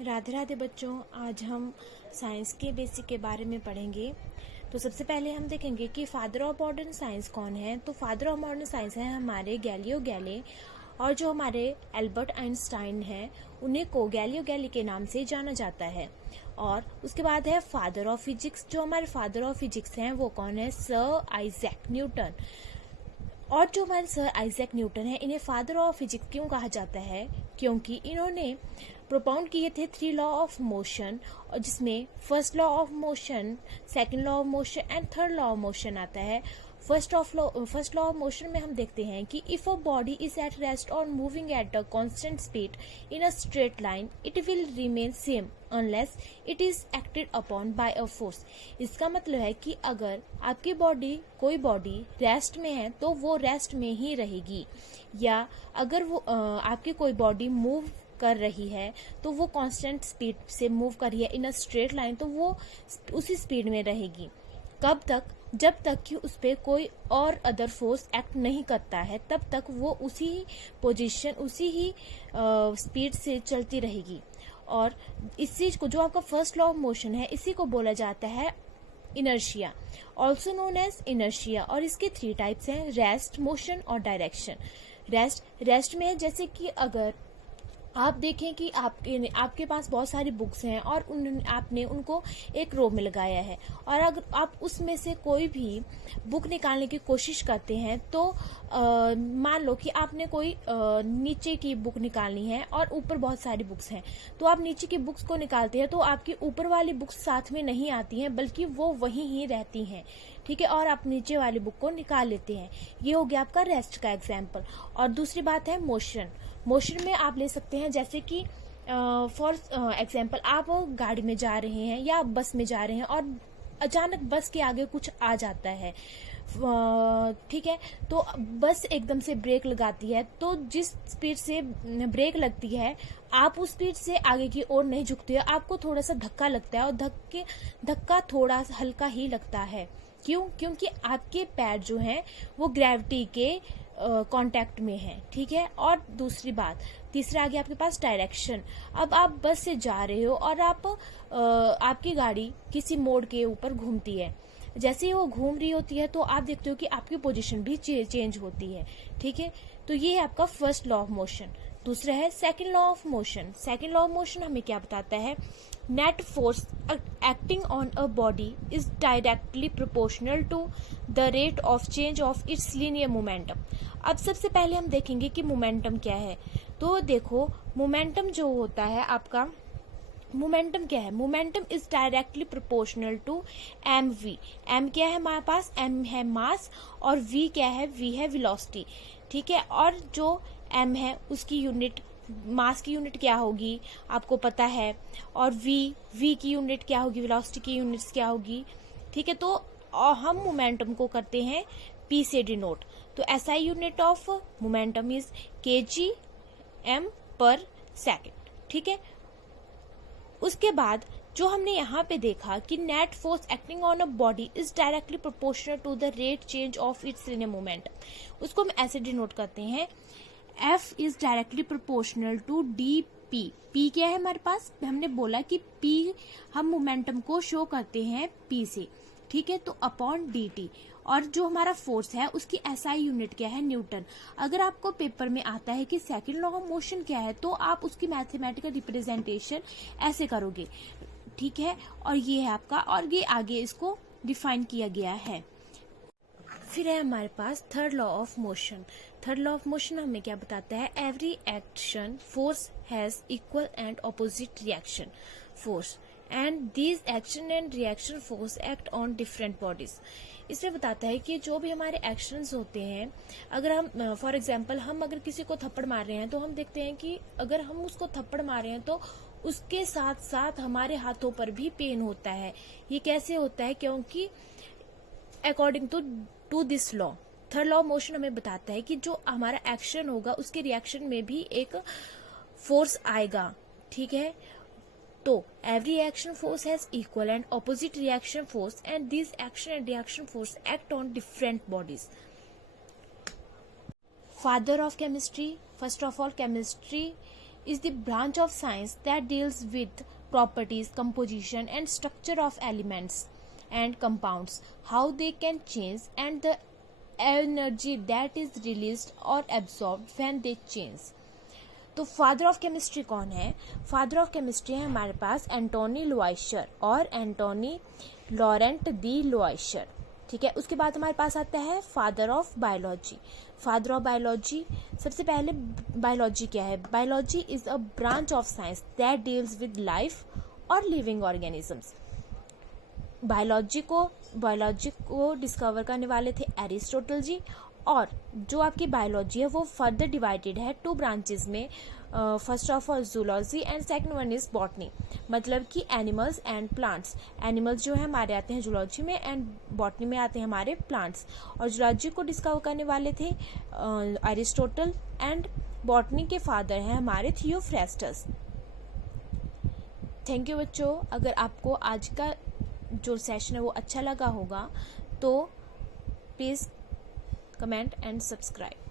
राधे राधे बच्चों, आज हम साइंस के बेसिक के बारे में पढ़ेंगे। तो सबसे पहले हम देखेंगे कि फादर ऑफ मॉडर्न साइंस कौन है। तो फादर ऑफ मॉडर्न साइंस है हमारे गैलियो गैले, और जो हमारे एल्बर्ट आइंस्टाइन हैं उन्हें को गैलियो गैली के नाम से जाना जाता है। और उसके बाद है फादर ऑफ फिजिक्स। जो हमारे फादर ऑफ फिजिक्स हैं वो कौन है? Sir Isaac Newton. और जो हमारे सर आइजैक न्यूटन है, इन्हें फादर ऑफ फिजिक्स क्यों कहा जाता है? क्योंकि इन्होंने प्रोपाउंड किए थे 3 लॉ ऑफ मोशन, और जिसमें first law of motion, second law of motion and third law of motion आता है। फर्स्ट लॉ ऑफ मोशन में हम देखते हैं कि if a body is at rest और moving at a constant speed in a straight line, it will remain same unless it is acted upon by a force. इसका मतलब है कि अगर आपकी कोई बॉडी रेस्ट में है तो वो रेस्ट में ही रहेगी, या अगर वो आपकी कोई बॉडी मूव कर रही है तो वो कांस्टेंट स्पीड से मूव कर रही है इन अ स्ट्रेट लाइन, तो वो उसी स्पीड में रहेगी। कब तक? जब तक कि उस पर कोई और अदर फोर्स एक्ट नहीं करता है, तब तक वो उसी ही पोजीशन, उसी ही स्पीड से चलती रहेगी। और इस चीज को, जो आपका फर्स्ट लॉ ऑफ मोशन है, इसी को बोला जाता है inertia, also known as inertia. और इसके 3 टाइप्स हैं: रेस्ट, मोशन और डायरेक्शन। रेस्ट में जैसे कि अगर आप देखें कि आपके पास बहुत सारी बुक्स हैं और आपने उनको एक रो में लगाया है, और अगर आप उसमें से कोई भी बुक निकालने की कोशिश करते हैं तो मान लो कि आपने कोई नीचे की बुक निकालनी है और ऊपर बहुत सारी बुक्स हैं, तो आप नीचे की बुक्स को निकालते हैं तो आपकी ऊपर वाली बुक्स साथ में नहीं आती हैं, बल्कि वो वहीं ही रहती हैं, ठीक है, और आप नीचे वाली बुक को निकाल लेते हैं। ये हो गया आपका रेस्ट का एग्जाम्पल। और दूसरी बात है मोशन। मोशन में आप ले सकते हैं जैसे कि फॉर एग्जाम्पल आप गाड़ी में जा रहे हैं या बस में जा रहे हैं और अचानक बस के आगे कुछ आ जाता है, ठीक है, तो बस एकदम से ब्रेक लगाती है, तो जिस स्पीड से ब्रेक लगती है आप उस स्पीड से आगे की ओर नहीं झुकते हो, आपको थोड़ा सा धक्का लगता है, और धक्का थोड़ा हल्का ही लगता है। क्यों? क्योंकि आपके पैर जो हैं वो ग्रेविटी के कांटेक्ट में है, ठीक है। और दूसरी बात, तीसरा आ गया आपके पास डायरेक्शन। अब आप बस से जा रहे हो और आपकी गाड़ी किसी मोड़ के ऊपर घूमती है, जैसे ही वो घूम रही होती है तो आप देखते हो कि आपकी पोजीशन भी चेंज होती है, ठीक है। तो ये है आपका फर्स्ट लॉ ऑफ मोशन। दूसरा है second law of motion. Second law of motion हमें क्या बताता है? Net force acting on a body is directly proportional to the rate of change of its linear momentum। अब सबसे पहले हम देखेंगे कि मोमेंटम क्या है। तो देखो, मोमेंटम जो होता है आपका, मोमेंटम क्या है? Momentum is directly proportional to M V. M क्या है हमारे पास? एम है मास, और वी क्या है? वी है वेलोसिटी, ठीक है। और जो एम है उसकी यूनिट, मास की यूनिट क्या होगी आपको पता है, और वी की यूनिट क्या होगी, वेलोसिटी की यूनिट्स क्या होगी, ठीक है। तो हम मोमेंटम को करते हैं पी से डिनोट। तो SI unit of momentum is kg m per second, ठीक है। उसके बाद जो हमने यहाँ पे देखा कि net force acting on a body is directly proportional to the rate change of its linear momentum, उसको हम ऐसे डिनोट करते हैं F is directly proportional to D P. P क्या है हमारे पास? हमने बोला कि P हम मोमेंटम को शो करते हैं P से, ठीक है, तो अपॉन डी टी। और जो हमारा फोर्स है उसकी एसआई यूनिट क्या है? न्यूटन। अगर आपको पेपर में आता है कि सेकंड लॉ ऑफ मोशन क्या है, तो आप उसकी मैथमेटिकल रिप्रेजेंटेशन ऐसे करोगे, ठीक है। और ये है आपका, और ये आगे इसको डिफाइन किया गया है। फिर है हमारे पास third law of motion. Third law of motion हमें क्या बताता है? Every action force has equal and opposite reaction force, and these action and reaction force act on different bodies. इसमें बताता है कि जो भी हमारे एक्शंस होते हैं, अगर हम फॉर एग्जांपल हम अगर किसी को थप्पड़ मार रहे हैं, तो हम देखते हैं कि अगर हम उसको थप्पड़ मार रहे हैं तो उसके साथ साथ हमारे हाथों पर भी पेन होता है। ये कैसे होता है? क्योंकि according to this law, third law of motion हमें बताता है कि जो हमारा एक्शन होगा उसके रिएक्शन में भी एक फोर्स आएगा, ठीक है। तो every action force has equal and opposite reaction force, and this action and reaction force act on different bodies. Father of chemistry, first of all chemistry is the branch of science that deals with properties, composition and structure of elements and compounds, how they can change and the energy that is released or absorbed when they change. तो father of chemistry कौन है? Father of chemistry है हमारे पास एंटोनी लुआइशर और Antony Laurent दी लुआइशर, ठीक है। उसके बाद हमारे पास आता है father of biology. Father of biology, सबसे पहले बायोलॉजी क्या है? Biology is a branch of science that deals with life और लिविंग ऑर्गेनिजम्स। बायोलॉजी को डिस्कवर करने वाले थे एरिस्टोटल जी, और जो आपकी बायोलॉजी है वो फर्दर डिवाइडेड है टू ब्रांचेस में। First of all zoology and second one is botany, मतलब कि एनिमल्स एंड प्लांट्स। एनिमल्स जो है हमारे आते हैं जूलॉजी में एंड बॉटनी में आते हैं हमारे प्लांट्स। और जूलॉजी को डिस्कवर करने वाले थे एरिस्टोटल एंड बॉटनी के फादर हैं हमारे थियोफ्रेस्टस। थैंक यू बच्चों। अगर आपको आज का जो सेशन है वो अच्छा लगा होगा तो प्लीज़ कमेंट एंड सब्सक्राइब।